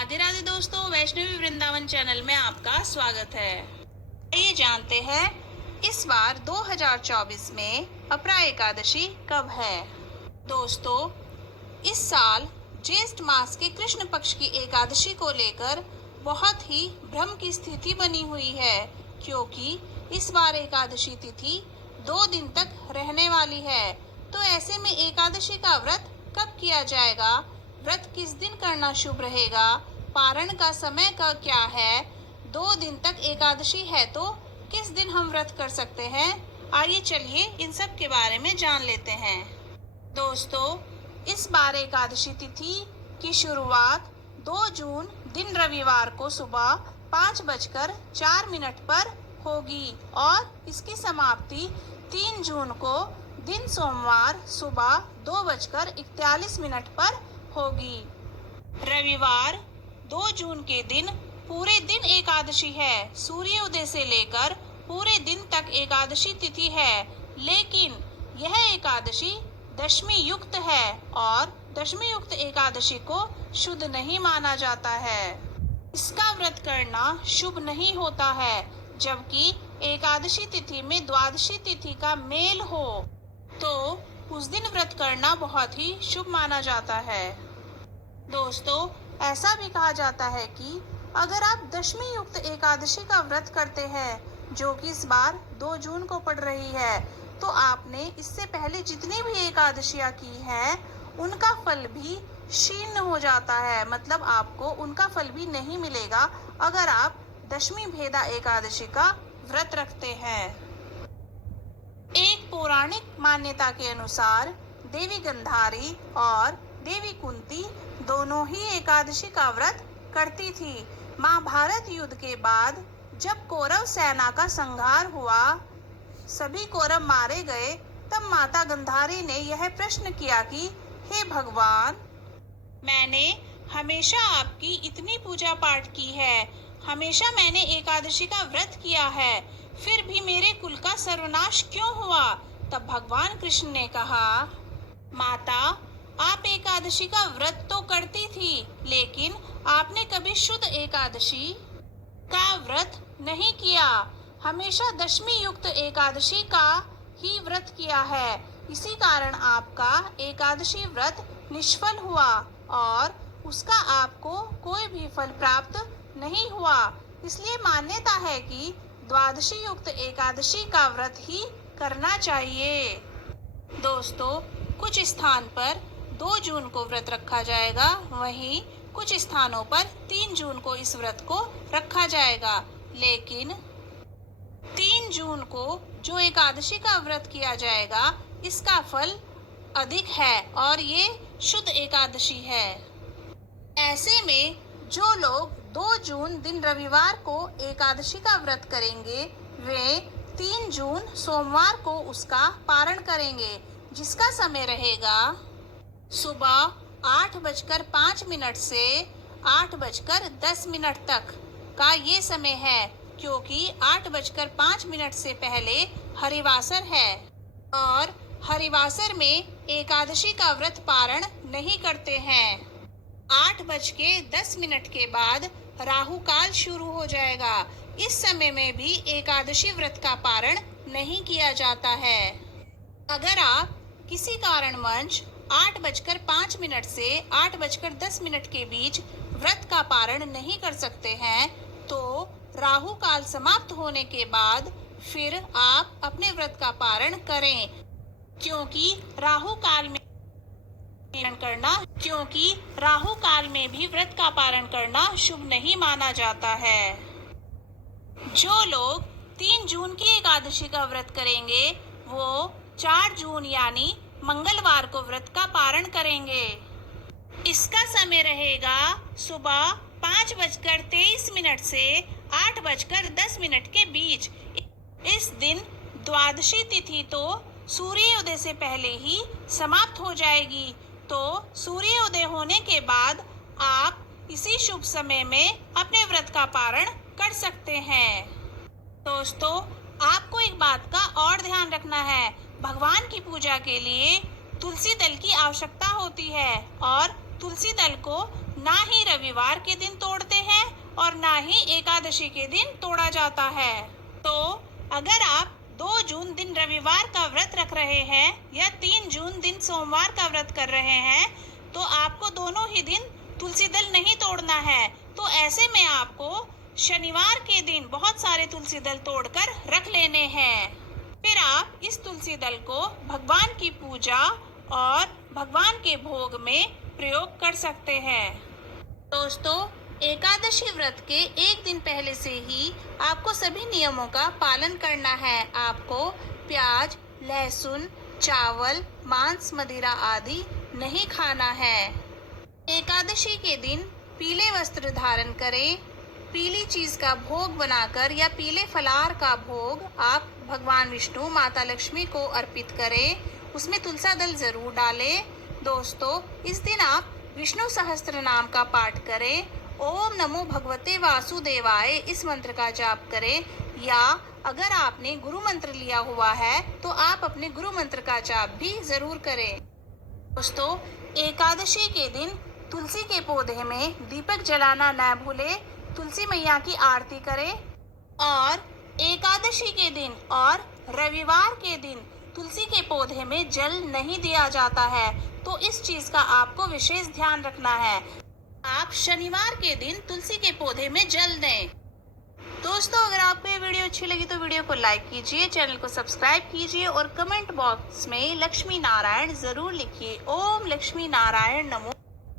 राधे राधे दोस्तों, वैष्णवी वृंदावन चैनल में आपका स्वागत है। आइए जानते हैं इस बार 2024 में अपरा एकादशी कब है। दोस्तों, इस साल ज्येष्ठ मास के कृष्ण पक्ष की एकादशी को लेकर बहुत ही भ्रम की स्थिति बनी हुई है, क्योंकि इस बार एकादशी तिथि 2 दिन तक रहने वाली है। तो ऐसे में एकादशी का व्रत कब किया जाएगा, व्रत किस दिन करना शुभ रहेगा, पारण का समय का क्या है, 2 दिन तक एकादशी है तो किस दिन हम व्रत कर सकते हैं। आइए चलिए इन सब के बारे में जान लेते हैं। दोस्तों, इस बार एकादशी तिथि की शुरुआत 2 जून दिन रविवार को सुबह 5:04 पर होगी और इसकी समाप्ति 3 जून को दिन सोमवार सुबह 2:41 पर होगी। रविवार 2 जून के दिन पूरे दिन एकादशी है। सूर्योदय से लेकर पूरे दिन तक एकादशी तिथि है, लेकिन यह एकादशी दशमी युक्त है और दशमी युक्त एकादशी को शुद्ध नहीं माना जाता है। इसका व्रत करना शुभ नहीं होता है, जबकि एकादशी तिथि में द्वादशी तिथि का मेल हो तो उस दिन व्रत करना बहुत ही शुभ माना जाता है। दोस्तों, ऐसा भी कहा जाता है कि अगर आप दशमी युक्त एकादशी का व्रत करते हैं, जो कि इस बार 2 जून को पड़ रही है, तो आपने इससे पहले जितनी भी एकादशियां की हैं, उनका फल भी क्षीण हो जाता है। मतलब आपको उनका फल भी नहीं मिलेगा अगर आप दशमी भेदा एकादशी का व्रत रखते हैं। एक पौराणिक मान्यता के अनुसार देवी गंधारी और देवी कुंती दोनों ही एकादशी का व्रत करती थी। महाभारत युद्ध के बाद जब कौरव सेना का संहार हुआ, सभी कौरव मारे गए, तब माता गंधारी ने यह प्रश्न किया कि हे भगवान, मैंने हमेशा आपकी इतनी पूजा पाठ की है, हमेशा मैंने एकादशी का व्रत किया है, फिर भी मेरे कुल का सर्वनाश क्यों हुआ। तब भगवान कृष्ण ने कहा, माता, आप एकादशी का व्रत तो करती थी, लेकिन आपने कभी शुद्ध एकादशी का व्रत नहीं किया, हमेशा दशमी युक्त एकादशी का ही व्रत किया है। इसी कारण आपका एकादशी व्रत निष्फल हुआ और उसका आपको कोई भी फल प्राप्त नहीं हुआ। इसलिए मान्यता है कि द्वादशी युक्त एकादशी का व्रत ही करना चाहिए। दोस्तों, कुछ स्थान पर 2 जून को व्रत रखा जाएगा, वहीं कुछ स्थानों पर 3 जून को इस व्रत को रखा जाएगा। लेकिन 3 जून को जो एकादशी का व्रत किया जाएगा, इसका फल अधिक है और ये शुद्ध एकादशी है। ऐसे में जो लोग 2 जून दिन रविवार को एकादशी का व्रत करेंगे, वे 3 जून सोमवार को उसका पारण करेंगे, जिसका समय रहेगा सुबह 8:05 से 8:10 तक का ये समय है, क्योंकि 8:05 से पहले हरिवासर है और हरिवासर में एकादशी का व्रत पारण नहीं करते हैं। 8:10 के बाद राहु काल शुरू हो जाएगा। इस समय में भी एकादशी व्रत का पारण नहीं किया जाता है। अगर आप किसी कारणवश 8:05 से 8:10 के बीच व्रत का पारण नहीं कर सकते हैं, तो राहु काल समाप्त होने के बाद फिर आप अपने व्रत का पारण करें, क्योंकि राहु काल में भी व्रत का पारण करना शुभ नहीं माना जाता है। जो लोग 3 जून की एकादशी का व्रत करेंगे, वो 4 जून यानी मंगलवार को व्रत का पारण करेंगे। इसका समय रहेगा सुबह 5:23 से 8:10 के बीच। इस दिन द्वादशी तिथि तो सूर्योदय से पहले ही समाप्त हो जाएगी, तो सूर्योदय होने के बाद आप इसी शुभ समय में अपने व्रत का पारण कर सकते हैं। दोस्तों, आपको एक बात का और ध्यान रखना है, भगवान की पूजा के लिए तुलसी दल की आवश्यकता होती है और तुलसी दल को ना ही रविवार के दिन और ना ही एकादशी के दिन तोड़ा जाता है। तो अगर आप 2 जून दिन रविवार का व्रत रख रहे हैं या 3 जून दिन सोमवार का व्रत कर रहे हैं तो आपको दोनों ही दिन तुलसी दल नहीं तोड़ना है। तो ऐसे में आपको शनिवार के दिन बहुत सारे तुलसी दल तोड़कर रख लेने हैं। फिर आप इस तुलसी दल को भगवान की पूजा और भगवान के भोग में प्रयोग कर सकते हैं। दोस्तों, एकादशी व्रत के एक दिन पहले से ही आपको सभी नियमों का पालन करना है। आपको प्याज, लहसुन, चावल, मांस, मदिरा आदि नहीं खाना है। एकादशी के दिन पीले वस्त्र धारण करें। पीली चीज का भोग बनाकर या पीले फलाहार का भोग आप भगवान विष्णु, माता लक्ष्मी को अर्पित करें। उसमें तुलसी दल जरूर डालें। दोस्तों, इस दिन आप विष्णु सहस्त्र नाम का पाठ करें। ओम नमो भगवते वासुदेवाय इस मंत्र का जाप करें, या अगर आपने गुरु मंत्र लिया हुआ है तो आप अपने गुरु मंत्र का जाप भी जरूर करें। दोस्तों, एकादशी के दिन तुलसी के पौधे में दीपक जलाना न भूलें। तुलसी मैया की आरती करें। और एकादशी के दिन और रविवार के दिन तुलसी के पौधे में जल नहीं दिया जाता है, तो इस चीज का आपको विशेष ध्यान रखना है। आप शनिवार के दिन तुलसी के पौधे में जल दें। दोस्तों, अगर आपको ये वीडियो अच्छी लगी तो वीडियो को लाइक कीजिए, चैनल को सब्सक्राइब कीजिए और कमेंट बॉक्स में लक्ष्मी नारायण जरूर लिखिए। ओम लक्ष्मी नारायण नमो।